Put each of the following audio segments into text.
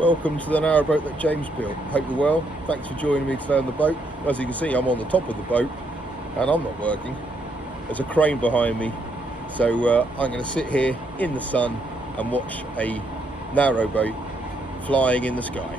Welcome to the narrowboat that James built. Hope you're well. Thanks for joining me today on the boat. As you can see, I'm on the top of the boat and I'm not working. There's a crane behind me, so I'm going to sit here in the sun and watch a narrowboat flying in the sky.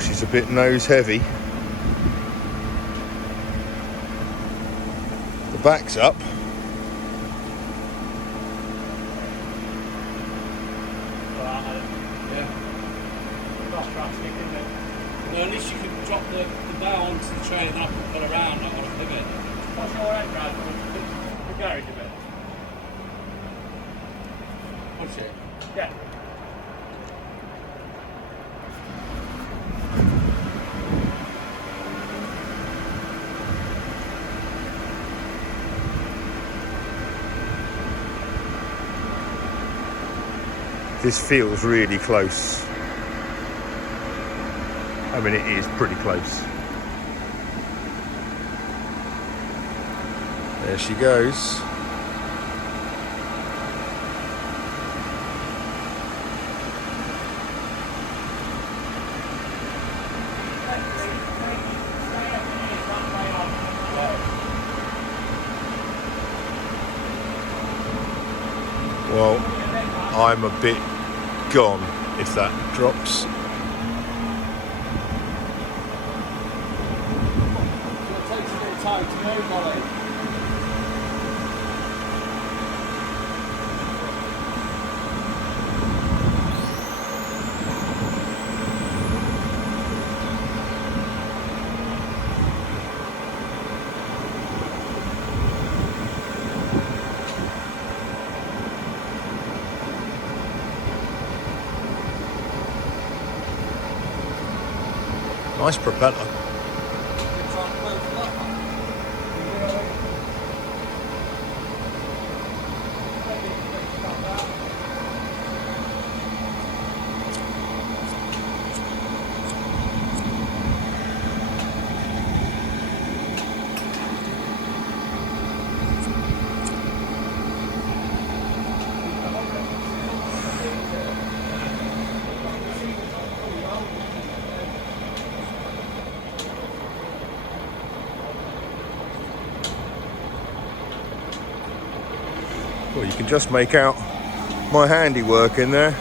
She's a bit nose heavy. The back's up. Well, at least you could drop the bow onto the train and then I can pull around like on a pivot. What's your end, Brad? The garage a bit. What's it? Yeah. This feels really close. I mean, it is pretty close. There she goes. Well, I'm a bit gone if that drops. It takes a bit of time to move, Molly. Nice propeller. Well, you can just make out my handiwork in there.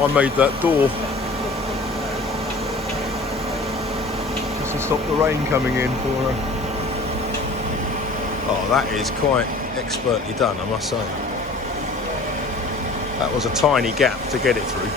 I made that door just to stop the rain coming in for her. Oh, that is quite expertly done, I must say. That was a tiny gap to get it through.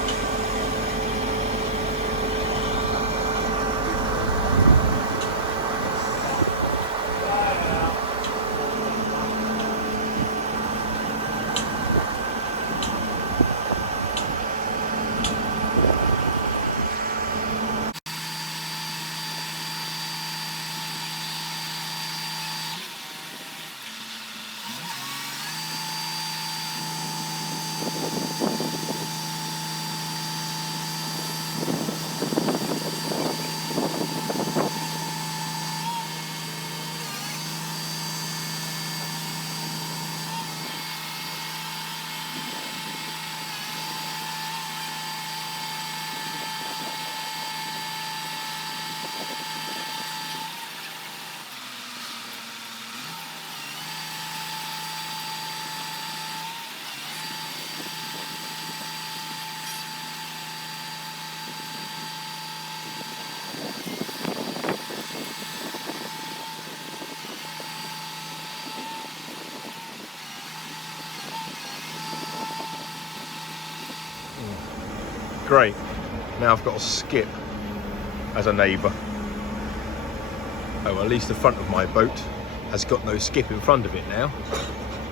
Great. Now I've got a skip as a neighbour. Oh, at least the front of my boat has got no skip in front of it now,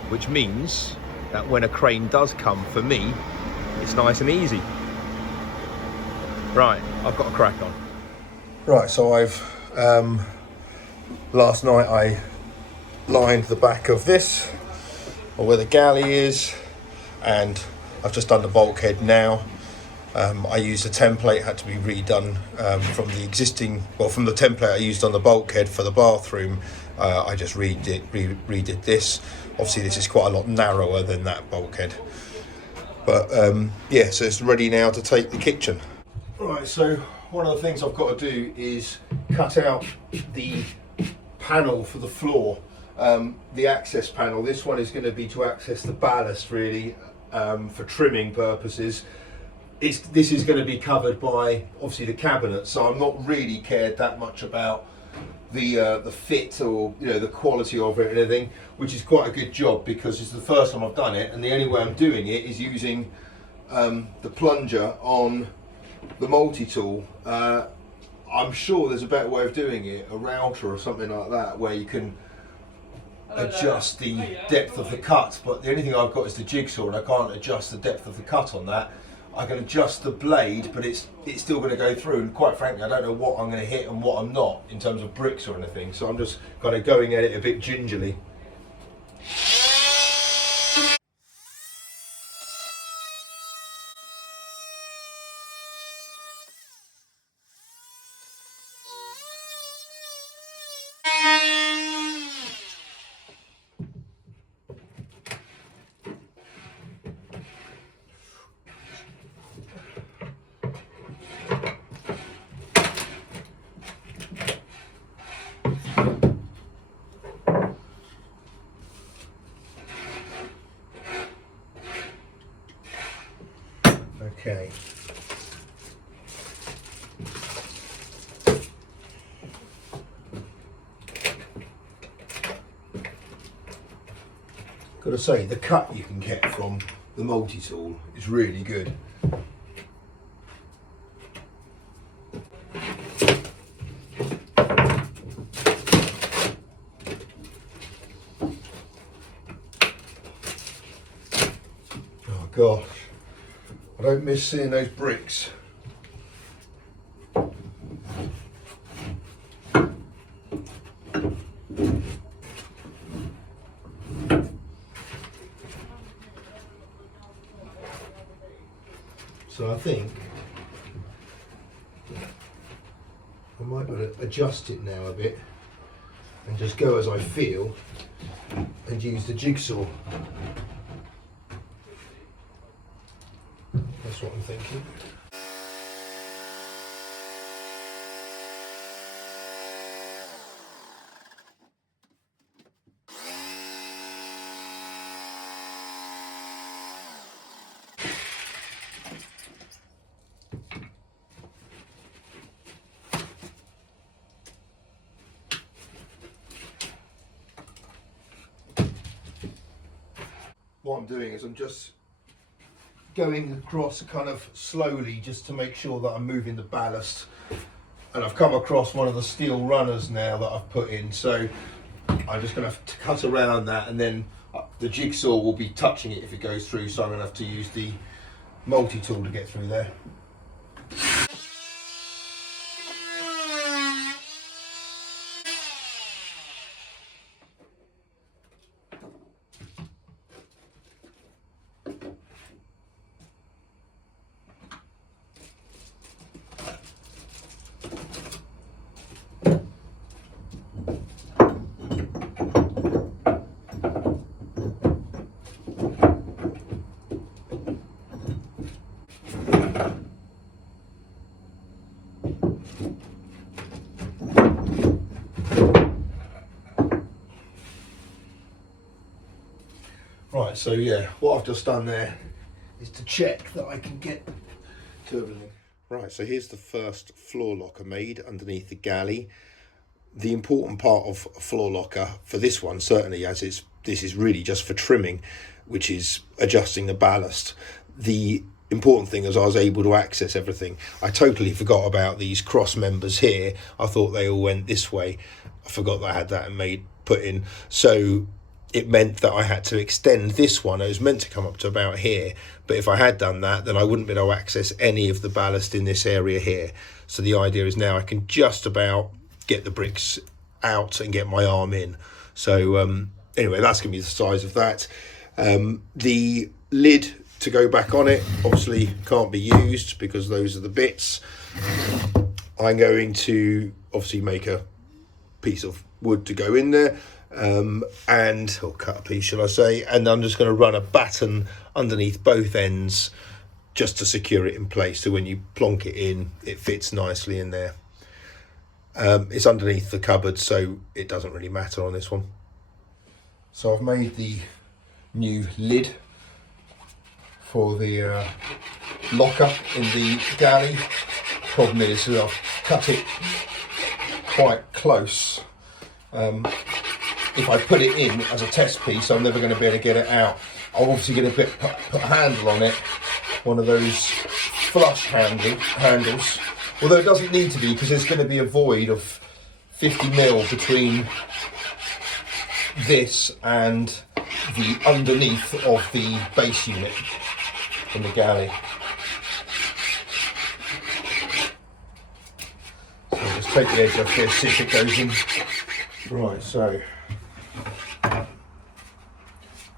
which means that when a crane does come for me, it's nice and easy. Right, I've got a crack on. Right, so last night I lined the back of this, or where the galley is, and I've just done the bulkhead now. I used a template, had to be redone from the existing, well, from the template I used on the bulkhead for the bathroom. I just redid this. Obviously this is quite a lot narrower than that bulkhead. But yeah, so it's ready now to take the kitchen. Right, so one of the things I've got to do is cut out the panel for the floor, the access panel. This one is going to be to access the ballast, really, for trimming purposes. This is going to be covered by obviously the cabinet, so I'm not really cared that much about the fit or the quality of it and everything, which is quite a good job because it's the first time I've done it, and the only way I'm doing it is using the plunger on the multi-tool. I'm sure there's a better way of doing it, a router or something like that, where you can adjust the depth of the cut, but the only thing I've got is the jigsaw and I can't adjust the depth of the cut on that. I can adjust the blade, but it's still going to go through, and quite frankly I don't know what I'm going to hit and what I'm not in terms of bricks or anything, so I'm just kind of going at it a bit gingerly. Okay. Got to say, the cut you can get from the multi-tool is really good. Oh gosh, I don't miss seeing those bricks. So I think I might want to adjust it now a bit and just go as I feel and use the jigsaw. That's what I'm thinking. What I'm doing is I'm just going across kind of slowly just to make sure that I'm moving the ballast, and I've come across one of the steel runners now that I've put in, so I'm just going to have to cut around that, and then the jigsaw will be touching it if it goes through, so I'm going to have to use the multi-tool to get through there. Right, so yeah, what I've just done there is to check that I can get to everything. Right, so here's the first floor locker made underneath the galley. The important part of a floor locker for this one, certainly, as this is really just for trimming, which is adjusting the ballast. The important thing is I was able to access everything. I totally forgot about these cross members here. I thought they all went this way. I forgot that I had that put in. So it meant that I had to extend this one. It was meant to come up to about here, but if I had done that, then I wouldn't be able to access any of the ballast in this area here. So the idea is now I can just about get the bricks out and get my arm in. So anyway, that's going to be the size of that. The lid to go back on it obviously can't be used because those are the bits. I'm going to obviously make a piece of wood to go in there, or cut a piece should I say, and I'm just going to run a batten underneath both ends just to secure it in place, so when you plonk it in it fits nicely in there. It's underneath the cupboard, so it doesn't really matter on this one. So I've made the new lid for the locker in the galley. Problem is I've cut it quite close. If I put it in as a test piece, I'm never going to be able to get it out. I'm obviously going to put a handle on it, one of those flush handles, although it doesn't need to be because there's going to be a void of 50mm between this and the underneath of the base unit in the galley. So I'll just take the edge off this, see if it goes in. Right, so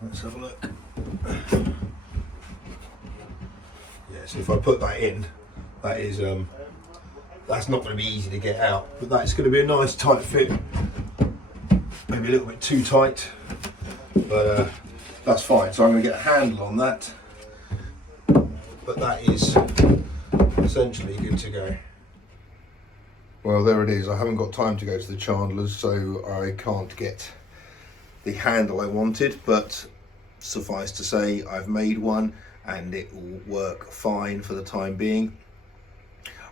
let's have a look. Yeah, so if I put that in, that is that's not going to be easy to get out, but that's going to be a nice tight fit. Maybe a little bit too tight, but that's fine. So I'm going to get a handle on that, but that is essentially good to go. Well, there it is. I haven't got time to go to the chandler's, so I can't get the handle I wanted, but suffice to say I've made one and it will work fine for the time being.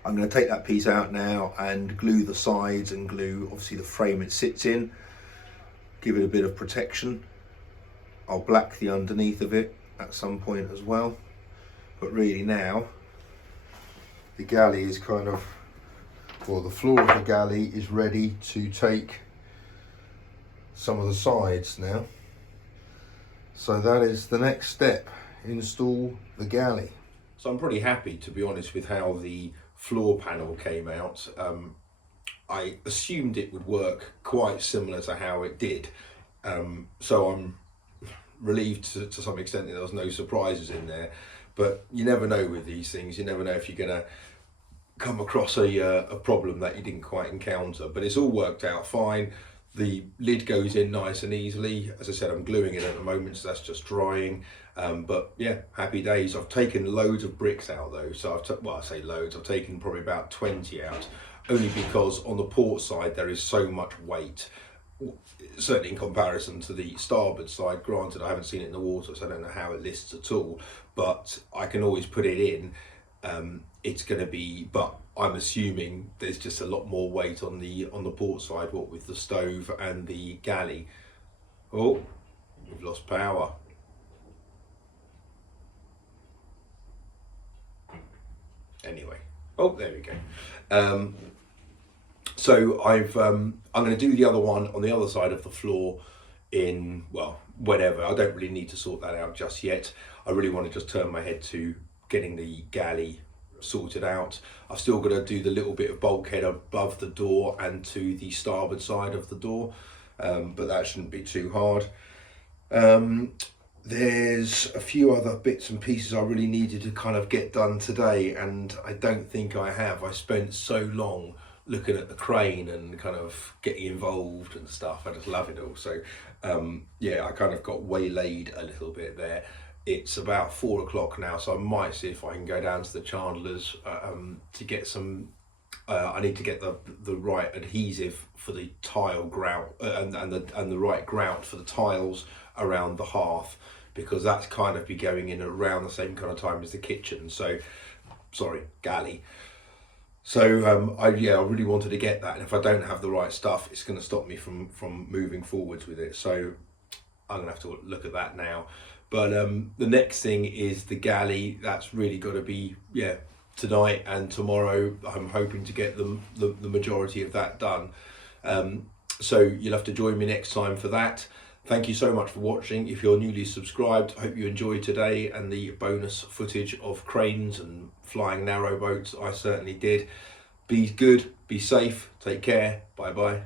I'm going to take that piece out now and glue the sides and glue obviously the frame it sits in, give it a bit of protection. I'll black the underneath of it at some point as well, but really now the galley is kind of, or the floor of the galley is ready to take some of the sides now. So that is the next step, install the galley. So I'm pretty happy, to be honest, with how the floor panel came out. I assumed it would work quite similar to how it did, so I'm relieved to some extent that there was no surprises in there, but you never know with these things. You never know if you're going to come across a problem that you didn't quite encounter, but it's all worked out fine. The lid goes in nice and easily. As I said, I'm gluing it at the moment, so that's just drying. But yeah, happy days. I've taken loads of bricks out though. So I say loads, I've taken probably about 20 out, only because on the port side there is so much weight, certainly in comparison to the starboard side. Granted, I haven't seen it in the water, so I don't know how it lists at all, but I can always put it in. It's going to be, but I'm assuming there's just a lot more weight on the port side, what with the stove and the galley. Oh, we've lost power. Anyway, oh, there we go. So I'm going to do the other one on the other side of the floor in, well, whenever. I don't really need to sort that out just yet. I really want to just turn my head to getting the galley sorted out. I've still got to do the little bit of bulkhead above the door and to the starboard side of the door, but that shouldn't be too hard. There's a few other bits and pieces I really needed to kind of get done today, and I don't think I have. I spent so long looking at the crane and kind of getting involved and stuff. I just love it all. So yeah, I kind of got waylaid a little bit there. It's about 4 o'clock now, so I might see if I can go down to the chandler's to get some. I need to get the right adhesive for the tile grout and the right grout for the tiles around the hearth, because that's kind of be going in around the same kind of time as the kitchen. So, sorry, galley. So I really wanted to get that, and if I don't have the right stuff, it's going to stop me from moving forwards with it. So I'm going to have to look at that now. But the next thing is the galley. That's really got to be, yeah, tonight and tomorrow. I'm hoping to get the majority of that done. So you'll have to join me next time for that. Thank you so much for watching. If you're newly subscribed, I hope you enjoyed today and the bonus footage of cranes and flying narrowboats. I certainly did. Be good, be safe, take care, bye bye.